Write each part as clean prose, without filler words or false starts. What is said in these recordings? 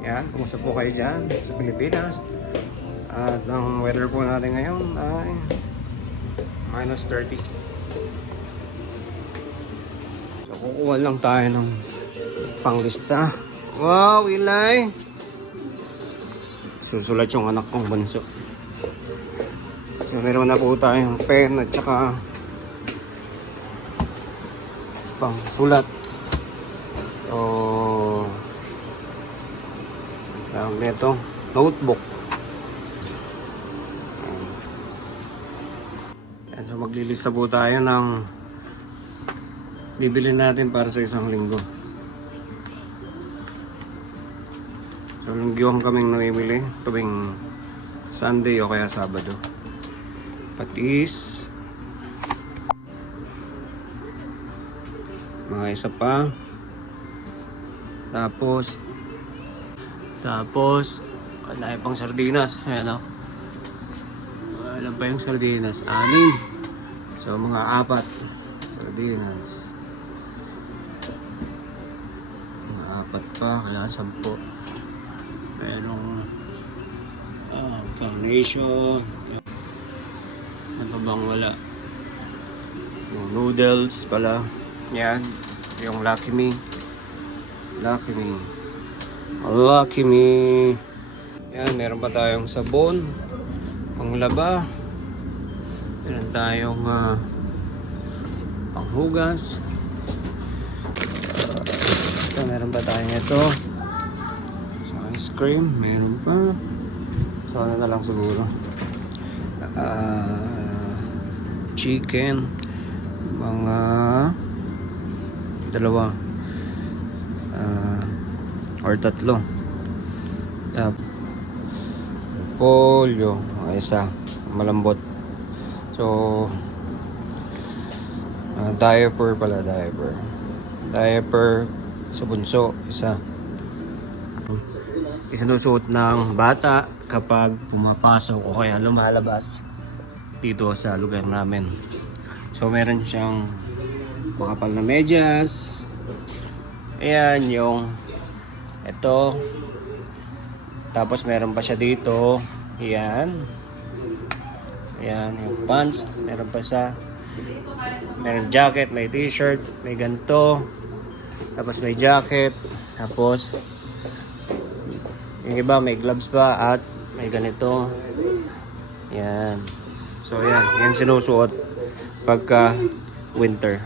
Yan, kumusta po kayo dyan sa Pilipinas? At ang weather po natin ngayon ay -30. So kukuha lang tayo ng panglista. Wow, Ilay! Susulat yung anak kong bunso. So meron na po tayong pen at saka pangsulat. So tawag nito, notebook. Yan, so maglilista po tayo ng bibili natin para sa isang linggo. So linggo kaming namimili tuwing Sunday o kaya Sabado. Patis, mga isa pa, tapos wala pang sardinas. Ayan o, wala pa yung sardinas, 6. So mga 4 sardinas, mga 4 pa, kailangan 10. Merong carnation. Ano bang wala? Yung noodles pala. Yan, yung Lucky Me. Yan, meron pa tayong sabon, panglaba. Meron tayong panghugas. Ito, meron pa tayong ito. So, ice cream, meron pa. So, ano na lang siguro. Chicken, mga 2 or 3. Tapos polio, mga isa, malambot. So diaper pala, diaper sa bunso, isa. Isinusuot ng bata kapag pumapasok o kaya lumalabas dito sa lugar namin. So meron siyang makapal na medyas. Ayan yung ito. Tapos meron pa siya dito. Ayan. Ayan yung pants. Meron pa siya. Meron jacket, may t-shirt, may ganito. Tapos may jacket. Tapos yung iba may gloves pa at may ganito. Ayan. So yan, yan sinusuot pagka winter.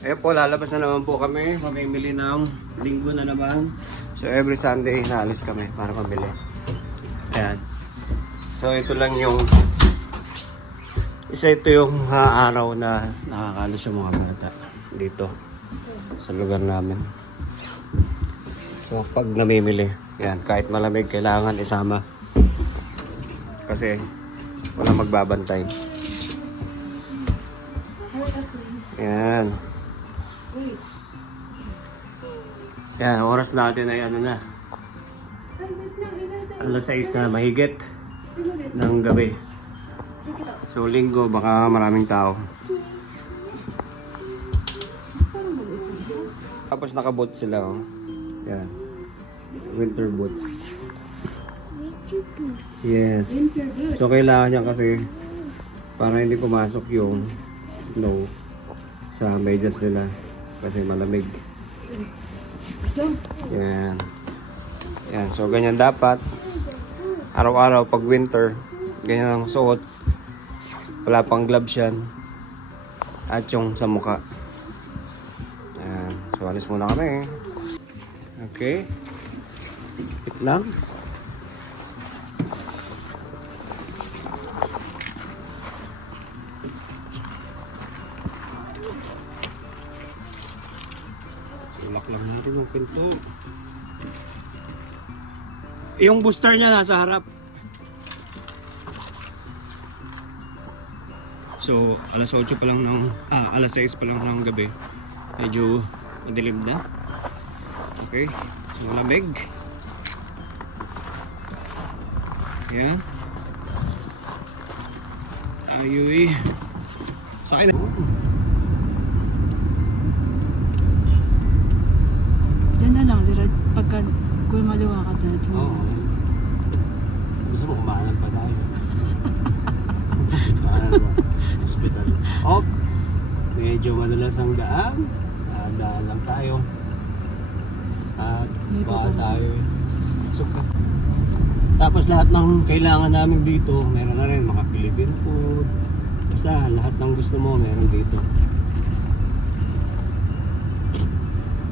Ayun po, lalabas na naman po kami. Mamimili ng linggo na naman. So every Sunday naalis kami para pamili. Ayan. So ito lang yung ito yung araw na nakakalis yung mga bata dito sa lugar namin. So pag namimili, yan, kahit malamig kailangan isama. Kasi walang magbabantay. Yan. Yan, oras natin ay ano na. 6:00 na mahigit ng gabi. So linggo, baka maraming tao. Tapos naka-boot sila, oh. Yan. Winter boots. Yes. So kailangan niya kasi para hindi pumasok yung snow sa medyas nila kasi malamig. Yan. Yan. So ganyan dapat. Araw-araw pag winter, ganyan ang suot. Wala pang gloves yan. At yung sa mukha. Yan. So alis muna kami. Okay. Wait lang. Lock lang natin yung pinto. Yung booster niya nasa harap. So, alas 8 pa lang ng alas 6 pa lang ng gabi. Medyo madilim na. Okay. So, malamig. Ayan. Ayoy. Sakay na. Diyan na lang, pagka Kung maliwa ka dito. Oo. Gusto mo kumahanan pa tayo. Kumahanan sa hospital. Oh, medyo madalas ang daan. Daan lang tayo. At baka tayo. Suka. Tapos lahat ng kailangan namin dito, meron na rin mga Philippine food. Basta lahat ng gusto mo, meron dito.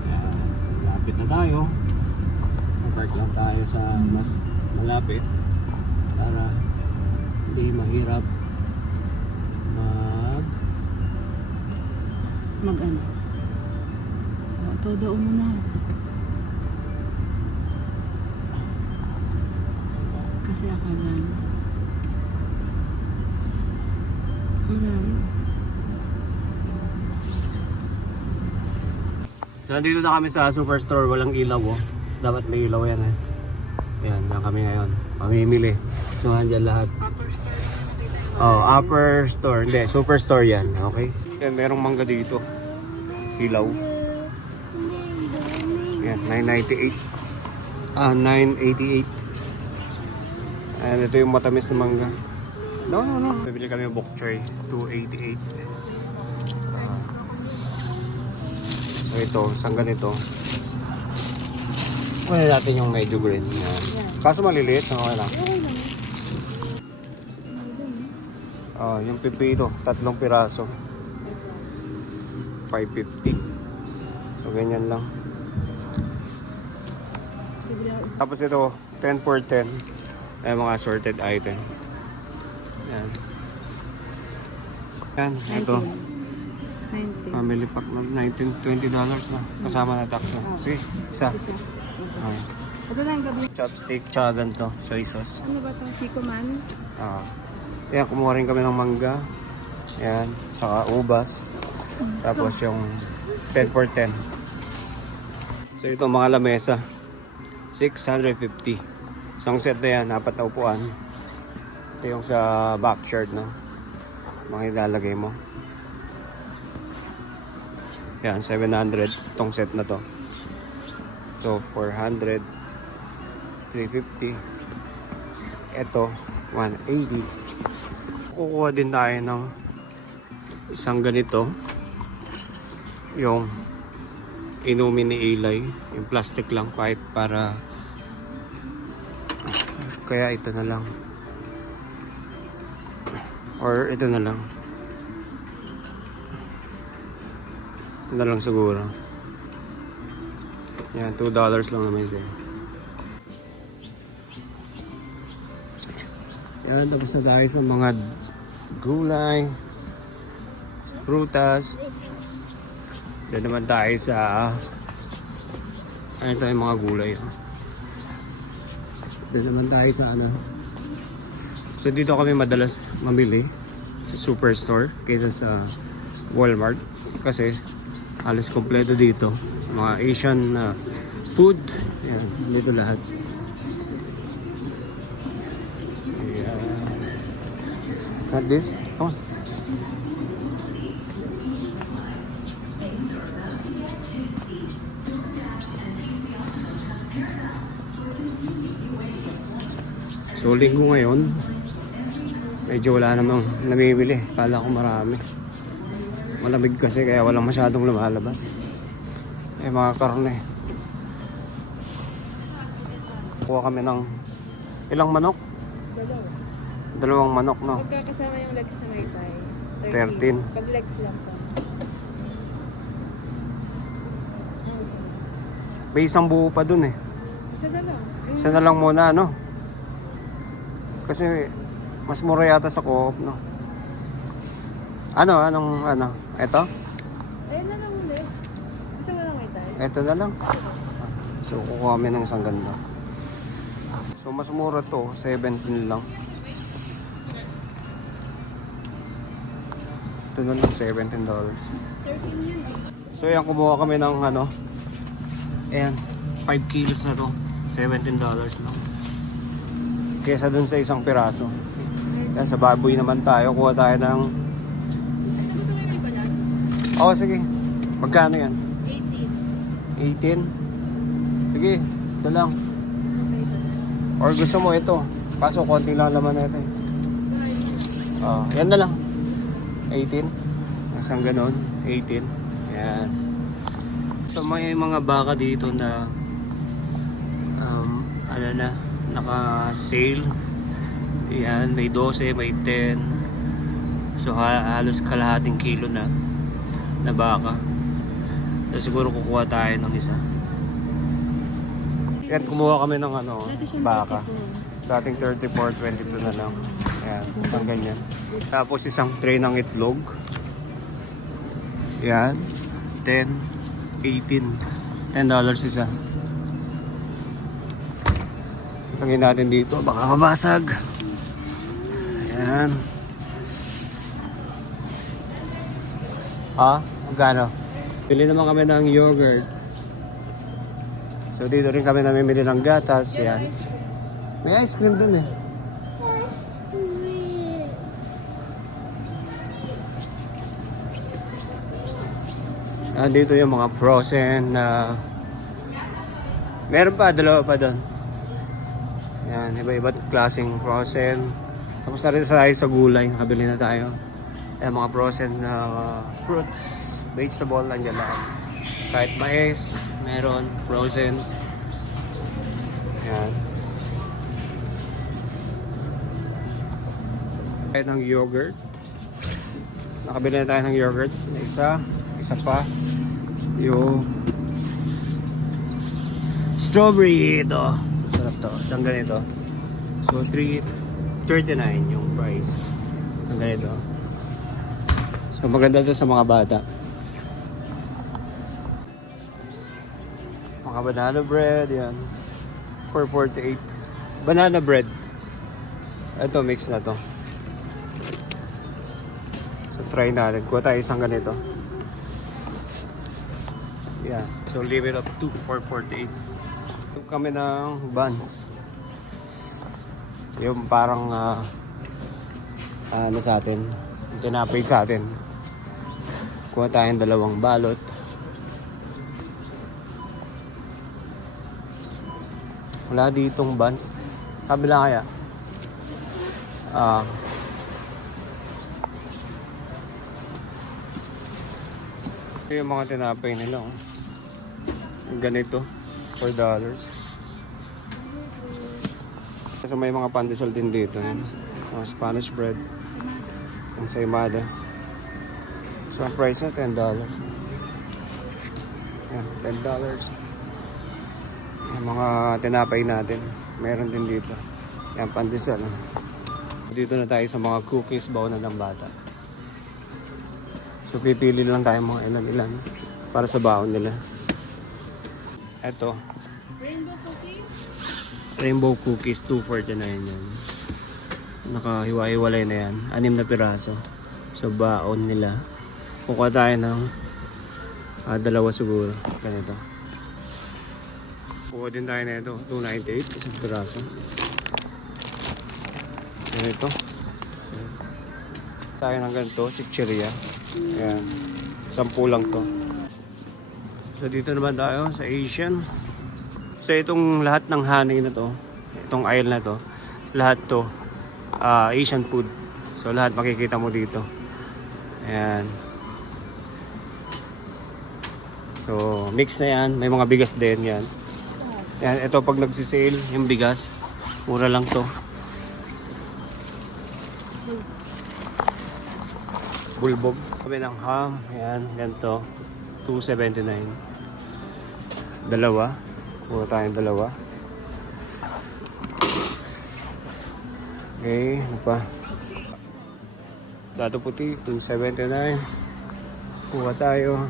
Kaya, so, lapit na tayo. Park lang tayo sa mas malapit para hindi mahirap Mag-ano? Ito daw muna. Kasi akala malayo. So, nandito na kami sa Superstore, walang ilaw oh. Dapat may ilaw yan eh. Ayan, dyan kami ngayon. Pamimili. So, andyan lahat. Oh, upper store. Hindi, Superstore yan. Okay? Yan, merong mangga dito. Ilaw. Yan, 998. 988. And ito yung matamis na mangga. No. Bibili kami yung bok choy. 288. So ito, isang ganito. Kunin natin yung medyo green. Yan. Kaso maliliit, okay lang. Oh, yung pipito, 3 piraso. 550. So ganyan lang. Tapos ito, 10 for 10. Ay mga assorted item. Yan. Yan, ito. 90. Family pack na $19-20 na. Kasama na tax. Sige, isa. Okay. Ito na yung gabi. Chopstick, tsaka ganito, soy sauce. Ano ba ito? Chico Man? Yan, kumuha rin kami ng mangga. Yan, tsaka ubas. Tapos yung 10 for 10. So ito mga lamesa. 650. Isang set na yan, 4 na upuan. Ito yung sa backyard, no? Mga ilalagay mo. Yan, 700 itong set na to. So, 400, 350. Ito, 180. Kukuha din tayo ng isang ganito. Yung inumin ni Eli. Yung plastic lang, kahit para... Kaya ito na lang. Or ito na lang. Ito na lang siguro. Yan, $2 lang naman siya. Yan, tapos na tayo sa mga gulay, prutas. Yan naman tayo sa... Ano tayo mga gulay. Yan naman tayo sa ano. So dito kami madalas mamili sa Superstore kaysa sa Walmart. Kasi halos kompleto dito. Mga Asian food. Yan, dito lahat. Yeah. Got this? Come on. So linggo ngayon, medyo wala namang namimili. Kala ko marami. Malamig kasi kaya walang masyadong lumalabas. Eh mga karne. Kuha kami ng ilang manok? Dalawang manok, no? Pagkakasama yung legs na may tayo. 13. Pag legs lang po. May isang buo pa dun eh. Isa na lang. Isa na lang muna, no? Kasi mas mura yata sa Co-op, no? Ano? Ito? Ayun na lang ulit. Isa mo lang may tayo. Ito na lang. So, kukuha kami ng isang ganda. So, mas mura to. 17 lang. Ito na lang, $17. 13 yun eh. So, yan, kumuha kami ng ano. Ayan, 5 kilos na to. $17 lang. Kesa dun sa isang piraso. Yan, sa baboy naman tayo. Kuha tayo ng... Gusto mo yung may balat? Oo, sige. Magkano yan? 18. 18? Sige, Isa lang. Or gusto mo ito. Kaso konti lang laman na ito eh. Yan na lang. 18. Isang ganon. 18. Yan. So may mga baka dito na ano na, naka-sale. Yan, may 12, may 10. So halos kalahating kilo na baka. So siguro kukuha tayo ng isa. Yan, kumuha kami ng ano, baka. Dating 34, 22 na lang. Yan, isang ganyan. Tapos isang tray ng itlog. Yan, 10, 18. $10 isa. Lagyan natin dito, baka mabasag. Ayan. Magkano? Pili naman kami ng yogurt. So dito rin kami namimili ng gatas. Yan. May ice cream dun eh. Dito yung mga frozen na meron pa, dalawa pa doon. Yan, iba-iba't klaseng frozen. Tapos na rin tayo sa gulay, nakabili na tayo. Yan, mga frozen na fruits, vegetable, nandiyan lahat. Kahit mais, meron, frozen. Yan. Kahit ng yogurt. Nakabili na tayo ng yogurt. Isa pa. Yung strawberry ito. Sarap to. Isang ganito. So, $3.39 yung price. Isang ganito. So, maganda to sa mga bata. Mga banana bread. Yan. $4.48. Banana bread. Ito, mix na to. So, try natin. Kuha tayo isang ganito. Yeah. So, leave it up to $4.48. Ito kami ng buns. Yung parang ano sa atin, tinapay sa atin. Kuha tayong dalawang balot. Wala ditong buns. Kabila kaya? Ito yung mga tinapay nila. Ganito. $4. So may mga pandesal din dito. Mga Spanish bread. Ensaymada. So ang price na $10. Yan, $10. Yung mga tinapay natin. Meron din dito. Yan, pandesal. Dito na tayo sa mga cookies baon na ng bata. So pipili lang tayo mga ilan-ilan para sa baon nila. Ito. Rainbow cookies, $2.49 yan. Nakahiwa-hiwalay na yan. 6 na piraso. So baon nila. Kukuha tayo ng dalawa siguro. Ganito. Kukuha din tayo na ito. $2.98. Isang piraso. Ganito. Tayo ng ganito. Chicheria. Ayan. 10 lang to. So dito naman tayo sa Asian. So itong lahat ng honey na to, itong aisle na to, lahat to Asian food. So lahat makikita mo dito. Ayan. So mix na yan. May mga bigas din yan. Ayan, ito pag nagsisale yung bigas, mura lang to. Bulbog. Kami ng ham. Ayan, ganito. $2.79. Dalawa. Puro tayong dalawa. Okay, ano pa? Dato puti, $2.79. Kuha tayo.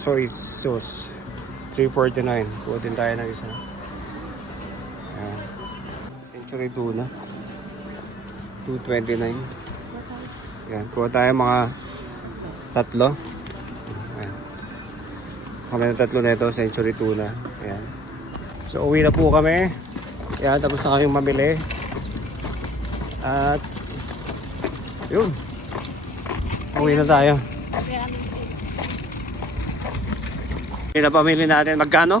Soy sauce. $3.49. Kuha din tayo ng isa. Ayan. Century tuna. $2.29. Ayan, kuha tayo mga tatlo. Ayan. Kami ng tatlo na ito, century tuna. Ayan. So, uwi na po kami. Ayan, tapos na kaming mamili. At, yun. Uwi na tayo. Ito pamili natin. Magkano?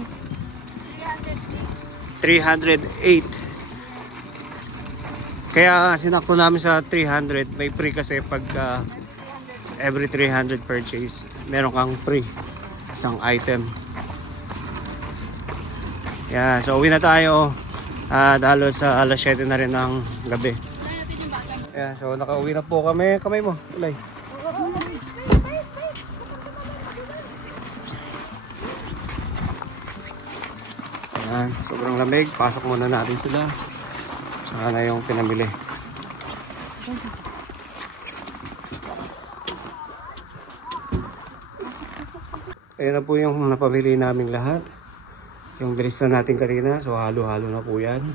308. Kaya sinakto namin sa 300. May free kasi pag every 300 purchase, meron kang free isang item. Yeah, so uwi na tayo. Dahil sa alas 7 na rin ng gabi. Yeah, so nakauwi na po kami. Kamay mo, ulay. Ayan, sobrang lamig. Pasok muna natin sila. Saka na yung pinamili. Ayan na po yung napamili naming lahat. Yung bilis na natin kanina. So halo-halo na po yan.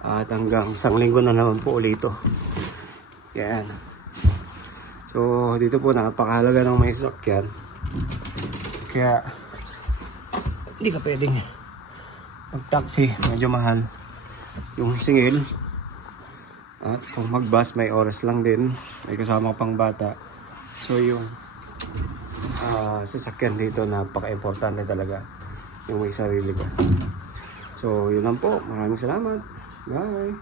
At hanggang isang linggo na naman po ulit ito. Yan. So dito po napakahalaga ng may sasakyan. Kaya hindi ka pwedeng mag-taxi. Medyo mahal. Yung singil. At kung mag-bus may oras lang din. May kasama pang bata. So yung sasakyan dito napaka-importante talaga. Yung may sarili ka. So yun lang po. Maraming salamat. Bye.